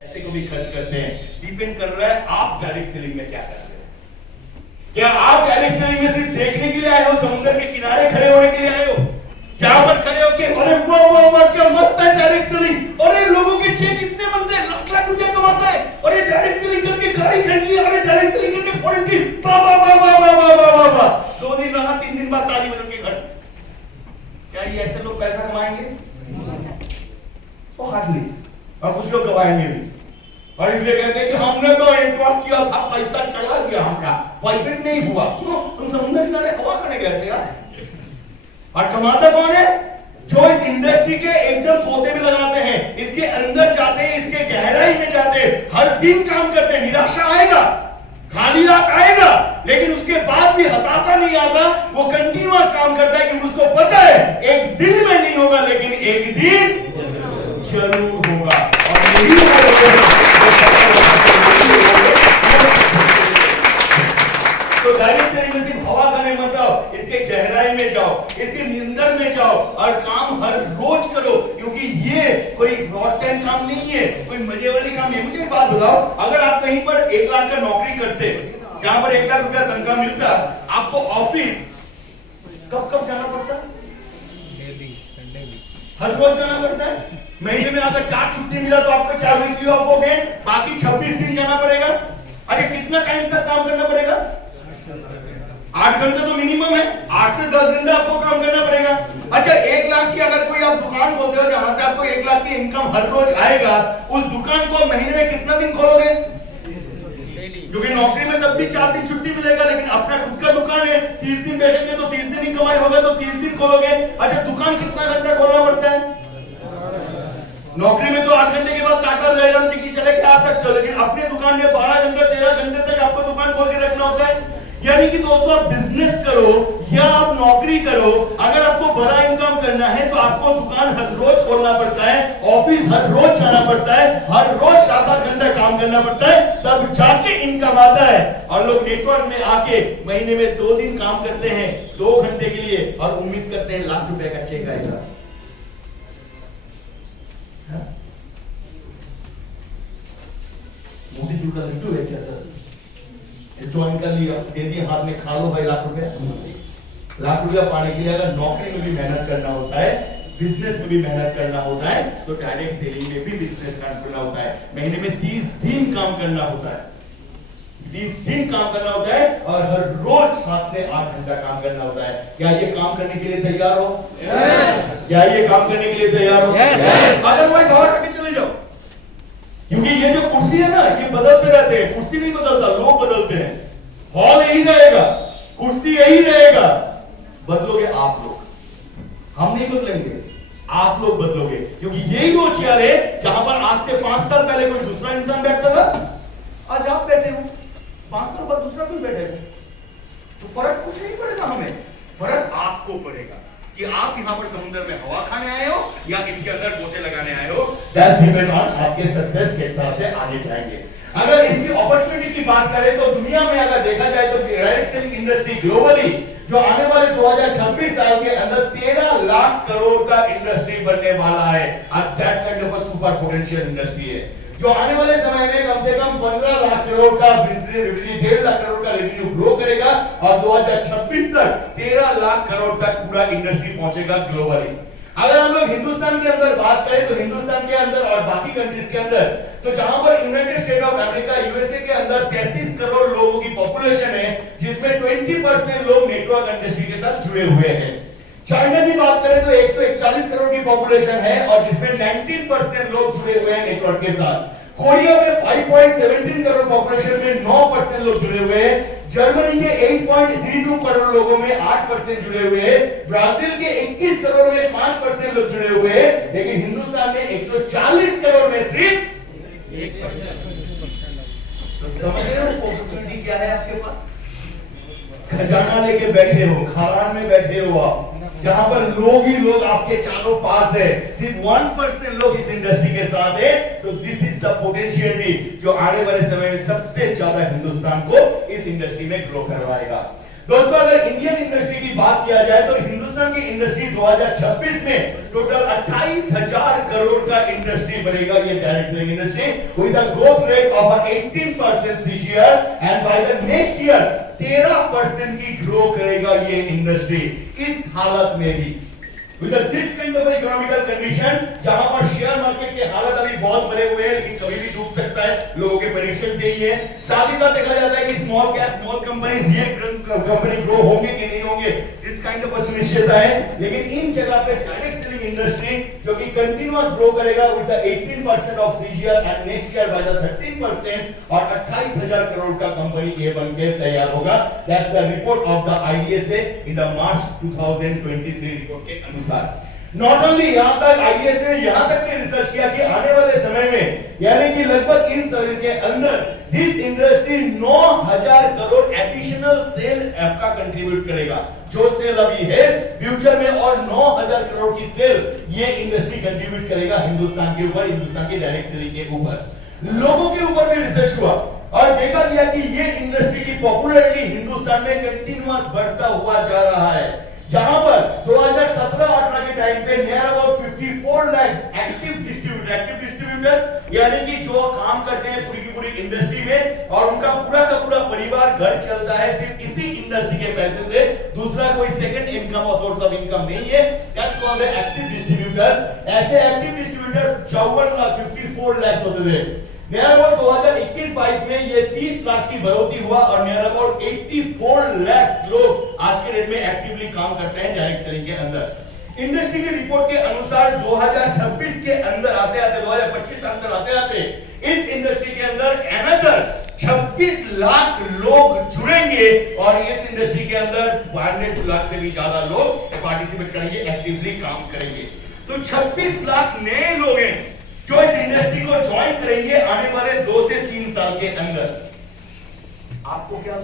पैसे को भी खर्च करते हैं। डिपेंड कर रहा है आप डायरेक्ट सेलिंग में क्या करते हैं। क्या आप डायरेक्ट सेलिंग में सिर्फ देखने के लिए आए हो, समुद्र के किनारे खड़े होने के लिए आए हो, जहां पर खड़े हो के अरे वाह क्या मस्त है डायरेक्ट सेलिंग, अरे लोगों के चेक इतने बनते हैं, लाख लाख रुपया कमाता है, अरे डायरेक्ट सेलिंग करके गाड़ी खरीद ली, अरे डायरेक्ट सेलिंग करके फोन की, वाह वाह वाह वाह वाह वाह वाह वाह, 2 दिन रहा 3 दिन बाद ताली बजा के घर। क्या ये ऐसे लोग पैसा कमाएंगे? तो हार्डली, और कुछ लोग कमाएंगे भी। और इसलिए कहते हैं कि हमने तो इन्वेस्ट किया था, पैसा चला गया हमारा, प्रॉफिट नहीं हुआ। क्यों? तुम समुद्र किनारे हवा खाने गए थे यार। और कमाता कौन है? जो इस इंडस्ट्री के एकदम पोते में लगाते हैं, इसके अंदर जाते हैं, इसके गहराई में जाते हैं, हर दिन काम करते हैं। निराशा आएगा, खाली रात आएगा, लेकिन उसके बाद भी हताशा नहीं आता, वो कंटिन्यूअस काम करता है क्योंकि उसको पता है एक दिन में नहीं होगा लेकिन एक दिन जरूर होगा। और यही तो डायरेक्ट सेलिंग में सिर्फ हवा खाने मत आओ, इसके गहराई में जाओ, इसके निंदर में जाओ और काम हर रोज करो, क्योंकि ये कोई शॉर्ट टाइम काम नहीं है, कोई मजे वाली काम नहीं है। मुझे एक बात बताओ, अगर आप कहीं पर 1 लाख का नौकरी करते, जहां पर 1 लाख रुपया तनख्वाह मिलता, आपको ऑफिस कब कब जाना पड़ता? डेली, संडे भी, हर रोज जाना पड़ता है। महीने में अगर 4 छुट्टी मिला तो आपको 4 वीक ऑफ हो गए, बाकी 26 दिन जाना पड़ेगा। अरे कितना टाइम तक काम करना पड़ेगा? 8 घंटे तो मिनिमम है, 8 से 10 घंटे आपको काम करना पड़ेगा। अच्छा 1 लाख की अगर कोई आप दुकान खोलते हो जहां से आपको 1 लाख की इनकम हर रोज आएगा, उस दुकान को महीने में कितना दिन खोलोगे? क्योंकि नौकरी में तब भी 4 दिन छुट्टी मिलेगा, लेकिन अपना खुद का दुकान है, 30 दिन बैठेंगे तो 30 दिन ही कमाई होगा, तो 30 दिन खोलोगे। अच्छा दुकान कितना घंटा खोलना पड़ता है? नौकरी में तो 8 घंटे के बाद टाटा रेलम चिकी चले के आ सकते हो, लेकिन अपने दुकान में 12 घंटे 13 घंटे तक आपको दुकान खोल के रखना होता है। यानी कि दोस्तों आप बिजनेस करो या आप नौकरी करो, अगर आपको बड़ा इनकम करना है तो आपको दुकान हर रोज खोलना पड़ता है, ऑफिस हर रोज जाना पड़ता है, हर रोज 7-8 घंटा काम करना पड़ता है, तब जाके इनकम आता है। और लोग नेटवर्क में आके महीने में 2 दिन काम करते हैं 2 घंटे के लिए और उम्मीद करते हैं लाख रुपए का चेक आएगा। मोदी जी का लड्डू है क्या सर? ज्वाइन कर लिया, दे दिए हाथ में, खा लो भाई लाख रुपया। लाख रुपया पाने के लिए अगर नौकरी में भी मेहनत करना होता है, बिजनेस में भी मेहनत करना होता है, तो डायरेक्ट सेलिंग में भी बिजनेस करना होता है। महीने में 30 दिन काम करना होता है, 30 दिन काम करना होता है और हर रोज 7 से 8 घंटा काम करना होता है। क्या ये काम करने के लिए तैयार हो? yes. क्या ये काम करने के लिए तैयार हो? yes. अदरवाइज हवा करके चले जाओ, क्योंकि ये जो कुर्सी है ना, ये बदलते रहते हैं। कुर्सी नहीं बदलता, लोग बदलते हैं। हॉल यही रहेगा, कुर्सी यही रहेगा, बदलोगे आप लोग, हम नहीं बदलेंगे, आप लोग बदलोगे। क्योंकि यही वो चेयर है जहां पर आज से 5 साल पहले कोई दूसरा इंसान बैठता था, आज आप बैठे हो, 5 साल बाद दूसरा कोई बैठेगा, तो फर्क कुछ नहीं पड़ेगा हमें, फर्क आपको पड़ेगा कि आप यहां पर समुद्र में हवा खाने आए हो या इसके अंदर गोते लगाने आए हो। दैट्स डिपेंड ऑन आपके सक्सेस के हिसाब से आगे जाएंगे। अगर इसकी अपॉर्चुनिटी की बात करें तो दुनिया में अगर देखा जाए तो डायरेक्ट सेलिंग इंडस्ट्री ग्लोबली जो आने वाले 2026 साल के अंदर 13 लाख करोड़ का इंडस्ट्री बनने वाला है। That kind of a super potential industry है, जो आने वाले समय में कम से कम 15 लाख करोड़ का बिजनेस रेवेन्यू, 1.5 लाख करोड़ का रेवेन्यू ग्रो करेगा और 2026 तक 13 लाख करोड़ तक पूरा इंडस्ट्री पहुंचेगा ग्लोबली। अगर हम लोग हिंदुस्तान के अंदर बात करें तो हिंदुस्तान के अंदर और बाकी कंट्रीज के अंदर, तो जहां पर United state of America USA के अंदर 33 करोड़ लोगों की पॉपुलेशन है, जिसमें 20% लोग नेटवर्क इंडस्ट्री के साथ जुड़े हुए हैं। चाइना की बात करें तो 141 करोड़ की पॉपुलेशन है और जिसमें 19% लोग जुड़े हुए हैं नेटवर्क के साथ। कोरिया में 5.17 करोड़ पॉपुलेशन में 9% लोग जुड़े हुए हैं। जर्मनी के 8.32 करोड़ लोगों में 8% जुड़े हुए हैं। ब्राजील के 21 करोड़ में 5% लोग जुड़े हुए हैं, लेकिन हिंदुस्तान में 140 करोड़ में सिर्फ 1%। तो समझ रहे हो अपॉर्चुनिटी क्या है आपके पास? खजाना लेके बैठे हो, खारान में बैठे हो आप, जहां पर लोग ही लोग आपके चारों पास है, सिर्फ 1% लोग इस इंडस्ट्री के साथ है। तो दिस इज द पोटेंशियलिटी जो आने वाले समय में सबसे ज्यादा हिंदुस्तान को इस इंडस्ट्री में ग्रो करवाएगा। दोस्तों अगर इंडियन इंडस्ट्री की बात किया जाए तो हिंदुस्तान की इंडस्ट्री 2026 में टोटल 28,000 करोड़ का इंडस्ट्री बनेगा, ये direct selling industry with a growth rate of 18% CAGR and by the next year 13% की ग्रो करेगा ये इंडस्ट्री। इस हालत में भी with a this kind of economical condition जहां पर शेयर मार्केट के हालत अभी बहुत बने हुए हैं लेकिन कभी भी डूब सकता है, लोगों के प्रेडिक्शन यही है। साथ ही साथ देखा जाता है कि स्मॉल कैप स्मॉल कंपनीज ये कंपनी ग्रो होंगे कि नहीं होंगे, इस काइंड ऑफ अनिश्चितता है। लेकिन इन जगह पे डायरेक्ट सेलिंग इंडस्ट्री जो कि कंटीन्यूअस ग्रो करेगा with 18% of CAGR and next year by the 13% और 28,000 करोड़ का कंपनी ये बनके तैयार होगा। That's the report of the IDSA in the March 2023 report के अनुसार। नॉट ओनली यहां तक IDSA ने यहां तक के रिसर्च किया कि आने वाले समय में यानी कि लगभग इन साल के अंदर this industry 9,000 crore additional sale आपका कंट्रीब्यूट करेगा। जो सेल अभी है फ्यूचर में और 9,000 करोड़ की सेल ये इंडस्ट्री कंट्रीब्यूट करेगा हिंदुस्तान के ऊपर, हिंदुस्तान की डायरेक्ट सेलिंग के ऊपर। लोगों के ऊपर भी रिसर्च हुआ और देखा गया कि ये इंडस्ट्री की पॉपुलैरिटी हिंदुस्तान में कंटीन्यूअस बढ़ता हुआ जा रहा है। जहां पर 2017-18 के टाइम पे near about 54 lakh active distributor यानी कि जो काम करते हैं पूरी की पूरी इंडस्ट्री में और उनका पूरा का पूरा परिवार घर चलता है सिर्फ इसी इंडस्ट्री के पैसे से, दूसरा कोई सेकंड इनकम और सोर्स ऑफ इनकम नहीं है। That's called active distributor. ऐसे एक्टिव डिस्ट्रीब्यूटर 54 लाख होते थे। नियर अबाउट 2021-22 में ये 30 लाख की बढ़ोतरी हुआ और नियर अबाउट 84 लाख लोग आज के डेट में एक्टिवली काम करते हैं डायरेक्ट सेलिंग के अंदर। इंडस्ट्री की रिपोर्ट के अनुसार 2026 के अंदर आते 2025 के अंदर आते इस इंडस्ट्री के अंदर अनदर 26 लाख लोग जुड़ेंगे और इस इंडस्ट्री के अंदर 100 लाख से भी ज्यादा लोग पार्टिसिपेट करेंगे, एक्टिवली काम करेंगे। तो 26 लाख नए लोग हैं जो इस इंडस्ट्री को ज्वाइन करेंगे आने वाले 2 से 3 साल के अंदर। आपको क्या